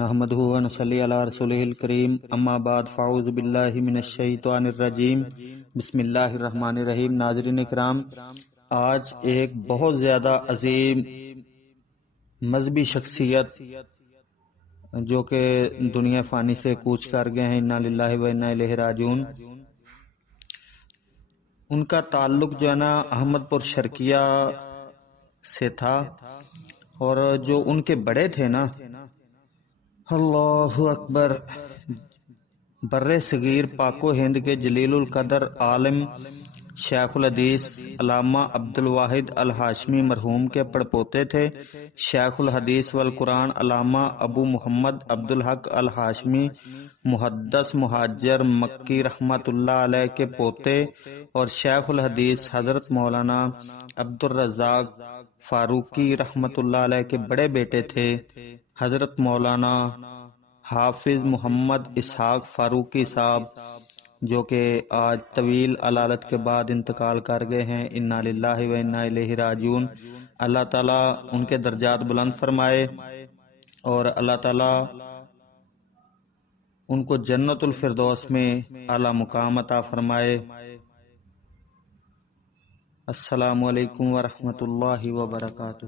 نحمدہ و نصلی علی رسولہ الکریم اما بعد فاعوذ باللہ من الشیطان الرجیم بسم اللہ الرحمن الرحیم۔ ناظرین اکرام، آج ایک بہت زیادہ عظیم مذہبی شخصیت جو کہ دنیا فانی سے کوچ کر گئے ہیں، انا للہ و انا الیہ راجعون، ان کا تعلق جو ہے نا احمد پور شرقیہ سے تھا، اور جو ان کے بڑے تھے نا، اللہ اکبر، بر صغیر پاک و ہند کے جلیل القدر عالم شیخ الحدیث علامہ عبد الواحد الہاشمی مرحوم کے پڑپوتے تھے۔ شیخ الحدیث والقرآن علامہ ابو محمد عبد الحق الہاشمی محدث مہاجر مکی رحمت اللہ علیہ کے پوتے، اور شیخ الحدیث حضرت مولانا عبد الرزاق فاروقی رحمت اللہ علیہ کے بڑے بیٹے تھے۔ حضرت مولانا حافظ محمد اسحاق فاروقی صاحب جو کہ آج طویل علالت کے بعد انتقال کر گئے ہیں، انا للہ و انا الیہ راجعون۔ اللہ تعالیٰ ان کے درجات بلند فرمائے، اور اللہ تعالیٰ ان کو جنت الفردوس میں اعلی مقام عطا فرمائے۔ السلام علیکم ورحمۃ اللہ وبرکاتہ۔